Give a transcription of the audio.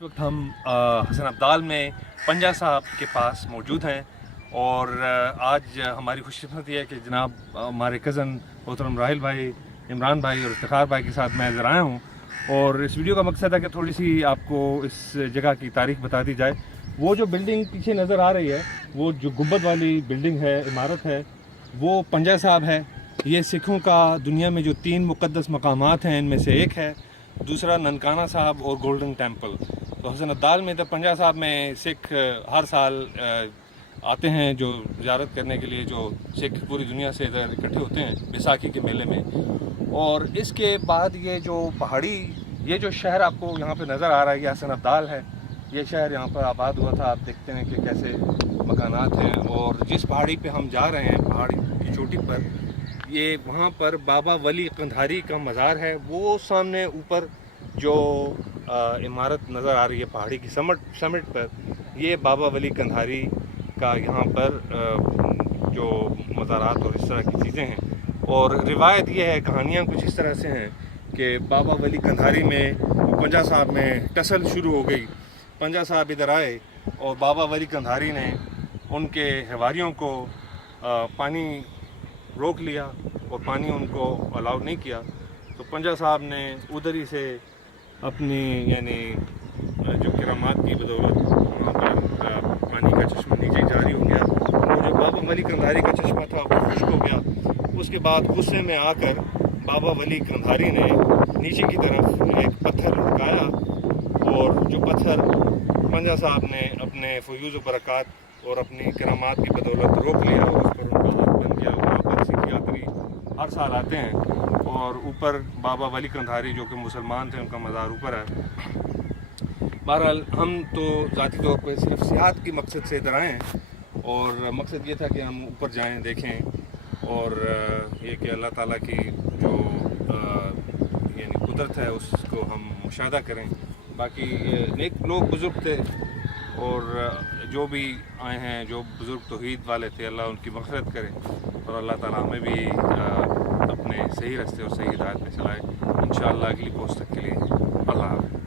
इस वक्त हम हसन अब्दाल में पंजा साहब के पास मौजूद हैं और आज हमारी खुशकिस्मती है कि जनाब हमारे कज़न मोहतरम राहिल भाई, इमरान भाई और इफ्तिखार भाई के साथ मैं इधर आया हूँ। और इस वीडियो का मकसद है कि थोड़ी सी आपको इस जगह की तारीख बता दी जाए। वो जो बिल्डिंग पीछे नज़र आ रही है, वो जो गुंबद वाली बिल्डिंग है, इमारत है, वो पंजा साहब है। ये सिखों का दुनिया में जो 3 मुक़द्दस मकामात हैं इनमें से एक है, दूसरा ननकाना साहब और गोल्डन टेम्पल। तो हसन अब्दाल में इधर पंजा साहब में सिख हर साल आते हैं जो ज़ियारत करने के लिए, जो सिख पूरी दुनिया से इधर इकट्ठे होते हैं बैसाखी के मेले में। और इसके बाद ये जो पहाड़ी, ये जो शहर आपको यहाँ पे नज़र आ रहा है, ये हसन अब्दाल है। ये शहर यहाँ पर आबाद हुआ था। आप देखते हैं कि कैसे मकानात हैं। और जिस पहाड़ी पे हम जा रहे हैं, पहाड़ी की चोटी पर, ये वहाँ पर बाबा वली कंधारी का मज़ार है। वो सामने ऊपर जो इमारत नज़र आ रही है पहाड़ी की समिट पर, ये बाबा वली कंधारी का यहाँ पर जो मज़ारात और इस तरह की चीज़ें हैं। और रिवायत ये है, कहानियाँ कुछ इस तरह से हैं कि बाबा वली कंधारी में पंजा साहब में टसल शुरू हो गई। पंजा साहब इधर आए और बाबा वली कंधारी ने उनके हवारियों को पानी रोक लिया और पानी उनको अलाउ नहीं किया। तो पंजा साहब ने उधर ही से अपनी यानी जो किरामात की बदौलत वहाँ पर पानी का चश्मा नीचे जारी हो गया। और जो बाबा वली कंधारी का चश्मा था वो खुश्क हो गया। उसके बाद गुस्से में आकर बाबा वली कंधारी ने नीचे की तरफ एक पत्थर लुढ़काया और जो पत्थर पंजा साहब ने अपने फयूज़ व बरक़ात और अपनी किरामात की बदौलत रोक लिया और उस पर उनका हाथ बन गया। वहाँ पर सिख यात्री हर साल आते हैं और ऊपर बाबा वली कंधारी जो कि मुसलमान थे, उनका मज़ार ऊपर है। बहरहाल हम तो ज़ाती तौर पर सिर्फ सियाहत की मकसद से इधर आए हैं और मकसद ये था कि हम ऊपर जाएं, देखें और ये कि अल्लाह ताला की जो यानी कुदरत है उसको हम मुशाहदा करें। बाकी नेक लोग बुज़ुर्ग थे और जो भी आए हैं, जो बुज़ुर्ग तौहीद वाले थे, अल्लाह उनकी मग़फ़िरत करे और अल्लाह ताला हमें भी अपने सही रास्ते और सही हिदायत में चलाए। इंशाअल्लाह अगली पोस्ट तक के लिए अल्लाह हाफ़िज़।